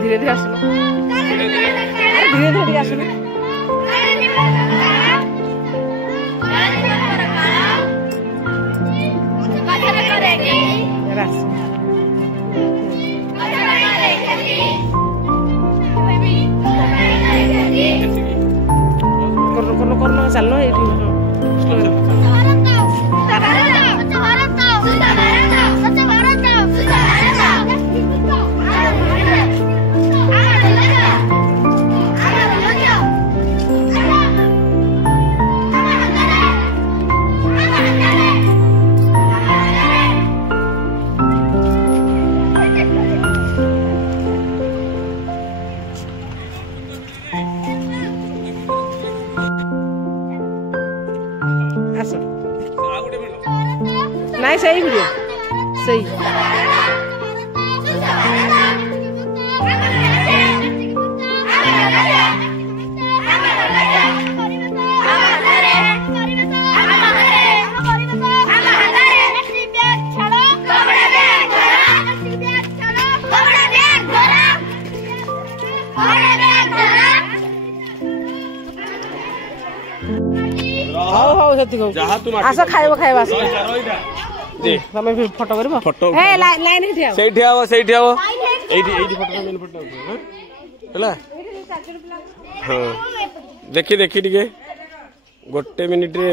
धीरे धीरे आसलो धीरे धीरे आसलो कर चलो नहीं सही वीडियो सही आस खाइब खाइब तमें फिर फोटो करबो फोटो ए लाइन हिठिया सेठी आओ एठी फोटो हला हां देखी टिके गोटे मिनिट रे